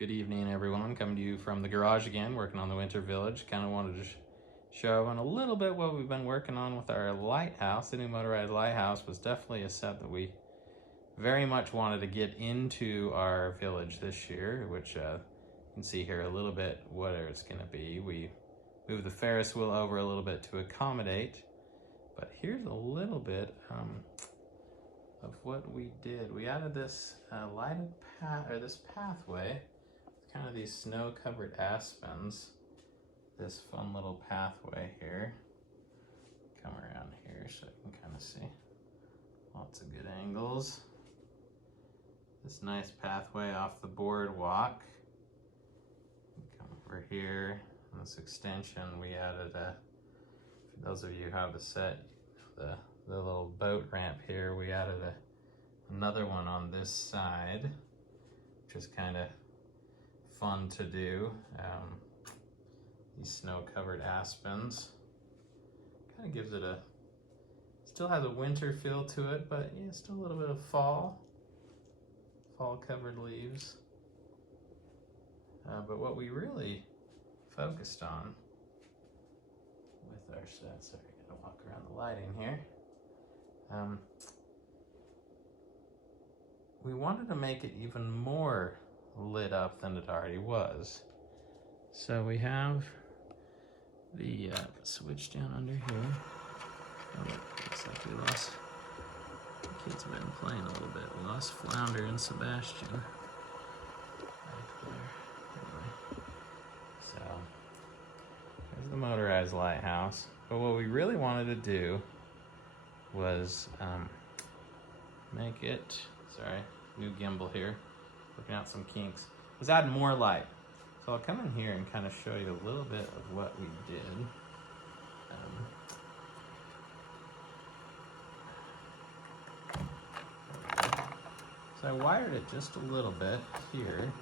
Good evening, everyone. Coming to you from the garage again, working on the Winter Village. Kind of wanted to show everyone a little bit what we've been working on with our lighthouse. The new motorized lighthouse was definitely a set that we very much wanted to get into our village this year, which you can see here a little bit what it's going to be. We moved the Ferris wheel over a little bit to accommodate, but here's a little bit of what we did. We added this lighted path, or this pathway, kind of these snow-covered aspens. This fun little pathway here. Come around here so you can kind of see lots of good angles. This nice pathway off the boardwalk. Come over here. On this extension, we added a, for those of you who have the set, the little boat ramp here, we added another one on this side, which is kind of fun to do. These snow-covered aspens. Kind of gives it a, still has a winter feel to it, but yeah, still a little bit of fall-covered leaves. But what we really focused on with our set, sorry, I gotta walk around the lighting here. We wanted to make it even more lit up than it already was. So we have the switch down under here. Oh, looks like we lost, the kids have been playing a little bit. We lost Flounder and Sebastian. Right there. Anyway, so there's the motorized lighthouse. But what we really wanted to do was make it, sorry, new gimbal here, working out some kinks, was add more light. So I'll come in here and kind of show you a little bit of what we did. So I wired it just a little bit here.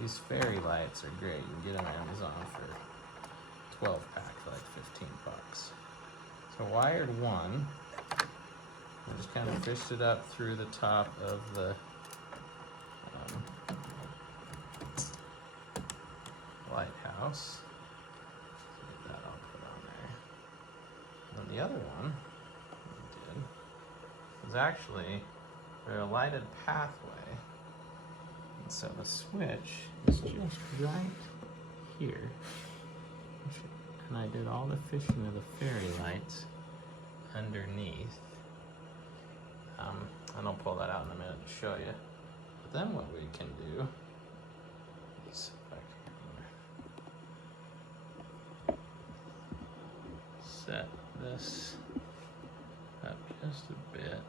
These fairy lights are great. You can get them on Amazon for 12 pack for like 15 bucks. So I wired one. I just kind of fished it up through the top of the lighthouse. So get that all put on there. And the other one we did was actually a lighted pathway. And so the switch is just right here. And I did all the fishing of the fairy lights underneath. And I'll pull that out in a minute to show you. But then what we can do is, set this up just a bit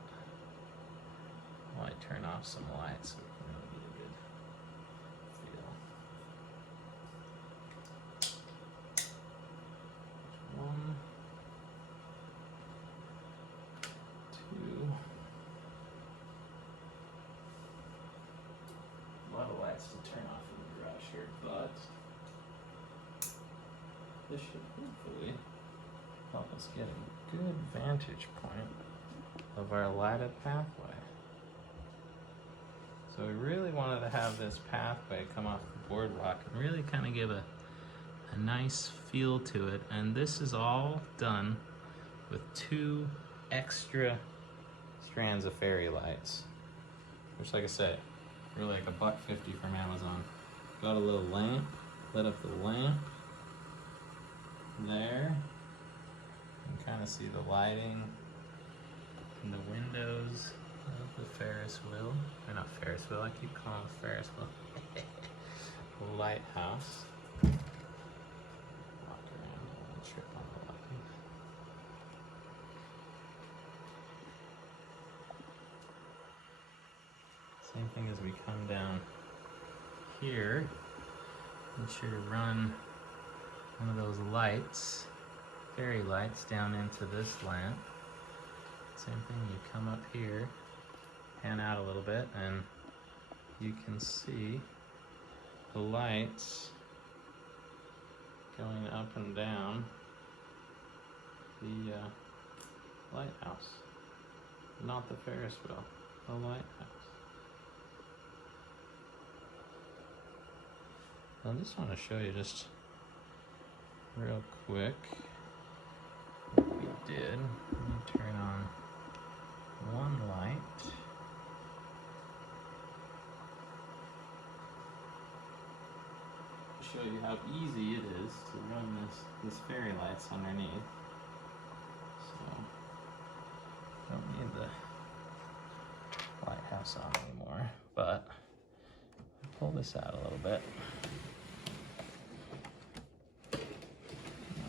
while I turn off some lights so we can really get a good feel. One, two. A lot of lights to turn off in the garage here, but this should hopefully help us get a good vantage point of our lighted pathway. So we really wanted to have this pathway come off the boardwalk and really kind of give a nice feel to it. And this is all done with 2 extra strands of fairy lights, which, like I said, really like $1.50 from Amazon. Got a little lamp, lit up the lamp there. You can kind of see the lighting in the windows of the Ferris wheel. Or not Ferris wheel, I keep calling it Ferris wheel. Lighthouse. Walk around and trip on the lighting. Same thing as we come down here. Make sure to run one of those lights, fairy lights, down into this lamp. Same thing, you come up here, pan out a little bit, and you can see the lights going up and down the lighthouse. Not the Ferris wheel, the lighthouse. I just want to show you just real quick what we did. Let me turn on one light. Show you how easy it is to run this fairy lights underneath. So don't need the lighthouse on anymore, but I'll pull this out a little bit.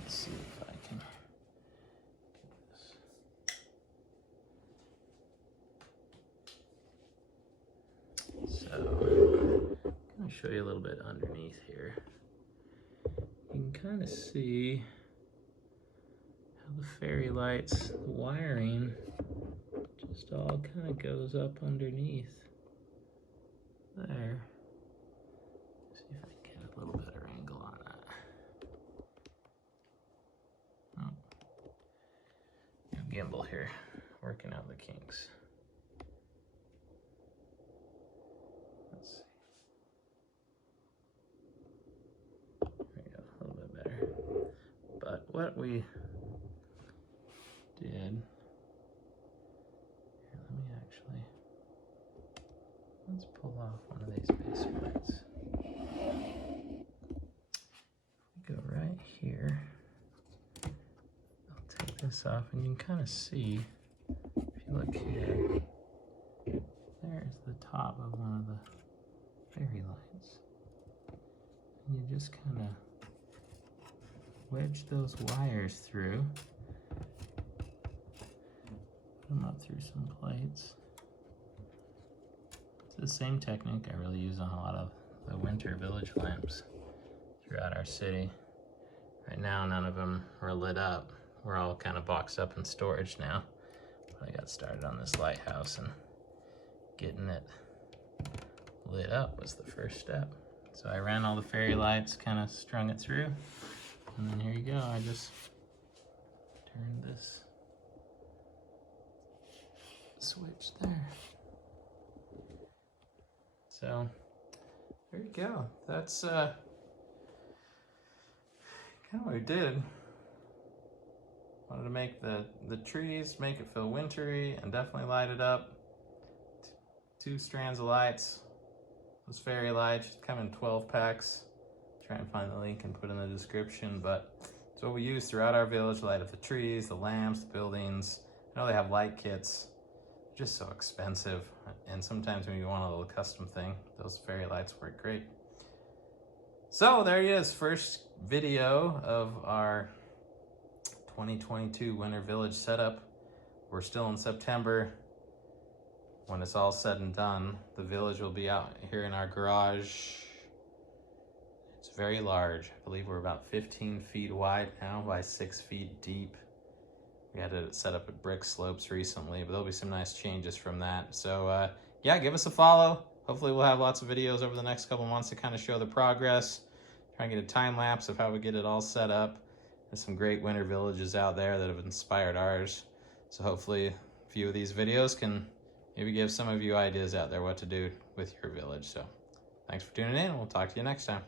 Let's see if I can get this. So I'm going to show you a little bit underneath here. You can kind of see how the fairy lights, the wiring, just all kind of goes up underneath there. See if I can get a little better angle on that. Oh. New gimbal here, working out the kinks. Let's see. There we go, a little bit better. But what we did, here, let me actually, let's pull off one of these base plates. Go right here. I'll take this off and you can kind of see, if you look here, there's the top of one of the fairy lights. And you just kind of wedge those wires through, put them up through some plates. It's the same technique I really use on a lot of the winter village lamps throughout our city. Right now, none of them are lit up. We're all kind of boxed up in storage now. But I got started on this lighthouse, and getting it lit up was the first step. So I ran all the fairy lights, kind of strung it through, and then here you go. I just turned this switch there. So there you go. That's kind of what we did. Wanted to make the trees, make it feel wintry and definitely light it up. Two strands of lights. Those fairy lights come in 12 packs. Try and find the link and put in the description, but it's what we use throughout our village. Light up the trees, the lamps, the buildings. I know they have light kits. They're just so expensive. And sometimes when you want a little custom thing, those fairy lights work great. So there he is, first video of our 2022 Winter Village setup. We're still in September. When it's all said and done, the village will be out here in our garage. It's very large. I believe we're about 15 feet wide now by 6 feet deep. We had it set up at brick slopes recently, but there'll be some nice changes from that. So yeah, give us a follow. Hopefully we'll have lots of videos over the next couple months to kind of show the progress. Try and get a time lapse of how we get it all set up. There's some great winter villages out there that have inspired ours. So hopefully a few of these videos can maybe give some of you ideas out there what to do with your village. So thanks for tuning in. We'll talk to you next time.